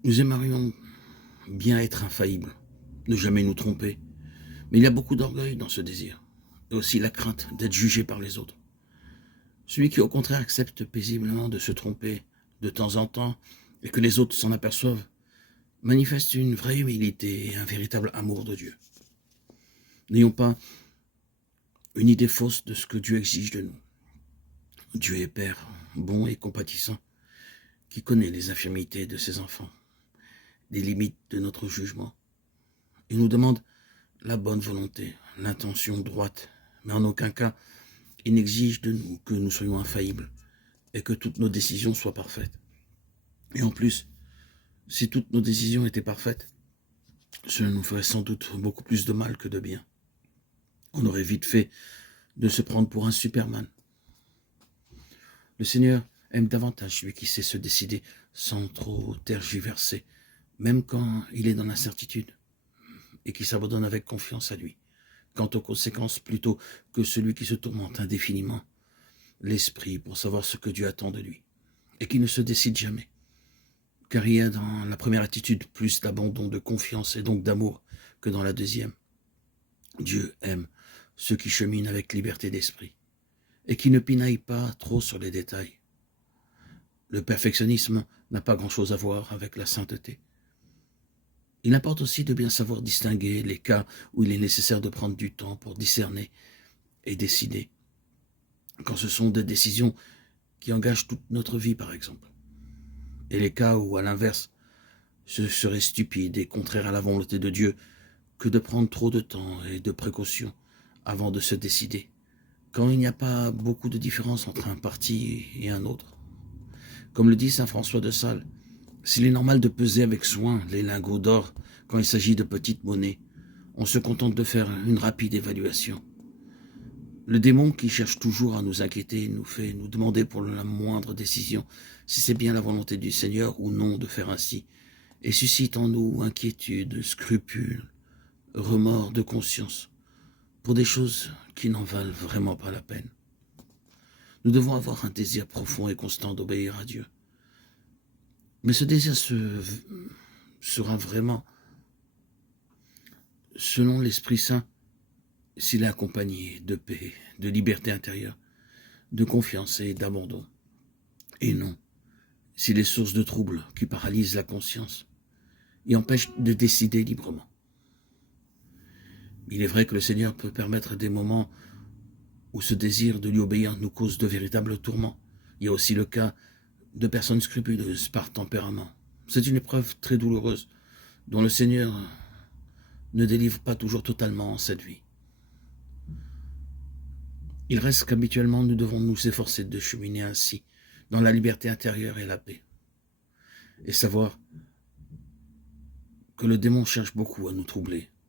Nous aimerions bien être infaillibles, ne jamais nous tromper, mais il y a beaucoup d'orgueil dans ce désir, et aussi la crainte d'être jugé par les autres. Celui qui au contraire accepte paisiblement de se tromper de temps en temps, et que les autres s'en aperçoivent, manifeste une vraie humilité et un véritable amour de Dieu. N'ayons pas une idée fausse de ce que Dieu exige de nous. Dieu est Père, bon et compatissant, qui connaît les infirmités de ses enfants, les limites de notre jugement. Il nous demande la bonne volonté, l'intention droite, mais en aucun cas il n'exige de nous que nous soyons infaillibles et que toutes nos décisions soient parfaites. Et en plus, si toutes nos décisions étaient parfaites, cela nous ferait sans doute beaucoup plus de mal que de bien. On aurait vite fait de se prendre pour un Superman. Le Seigneur aime davantage celui qui sait se décider sans trop tergiverser, même quand il est dans l'incertitude, et qui s'abandonne avec confiance à lui, quant aux conséquences plutôt que celui qui se tourmente indéfiniment l'esprit pour savoir ce que Dieu attend de lui, et qui ne se décide jamais. Car il y a dans la première attitude plus d'abandon, de confiance et donc d'amour que dans la deuxième. Dieu aime ceux qui cheminent avec liberté d'esprit et qui ne pinaillent pas trop sur les détails. Le perfectionnisme n'a pas grand-chose à voir avec la sainteté. Il importe aussi de bien savoir distinguer les cas où il est nécessaire de prendre du temps pour discerner et décider, quand ce sont des décisions qui engagent toute notre vie, par exemple. Et les cas où, à l'inverse, ce serait stupide et contraire à la volonté de Dieu que de prendre trop de temps et de précautions avant de se décider, quand il n'y a pas beaucoup de différence entre un parti et un autre. Comme le dit saint François de Sales, s'il est normal de peser avec soin les lingots d'or quand il s'agit de petites monnaies, on se contente de faire une rapide évaluation. Le démon qui cherche toujours à nous inquiéter nous fait nous demander pour la moindre décision si c'est bien la volonté du Seigneur ou non de faire ainsi, et suscite en nous inquiétude, scrupules, remords de conscience, pour des choses qui n'en valent vraiment pas la peine. Nous devons avoir un désir profond et constant d'obéir à Dieu. Mais ce désir sera vraiment, selon l'Esprit Saint, s'il est accompagné de paix, de liberté intérieure, de confiance et d'abandon. Et non, s'il est source de troubles qui paralysent la conscience et empêchent de décider librement. Il est vrai que le Seigneur peut permettre des moments où ce désir de lui obéir nous cause de véritables tourments. Il y a aussi le cas de personnes scrupuleuses par tempérament. C'est une épreuve très douloureuse dont le Seigneur ne délivre pas toujours totalement en cette vie. Il reste qu'habituellement nous devons nous efforcer de cheminer ainsi dans la liberté intérieure et la paix, et savoir que le démon cherche beaucoup à nous troubler,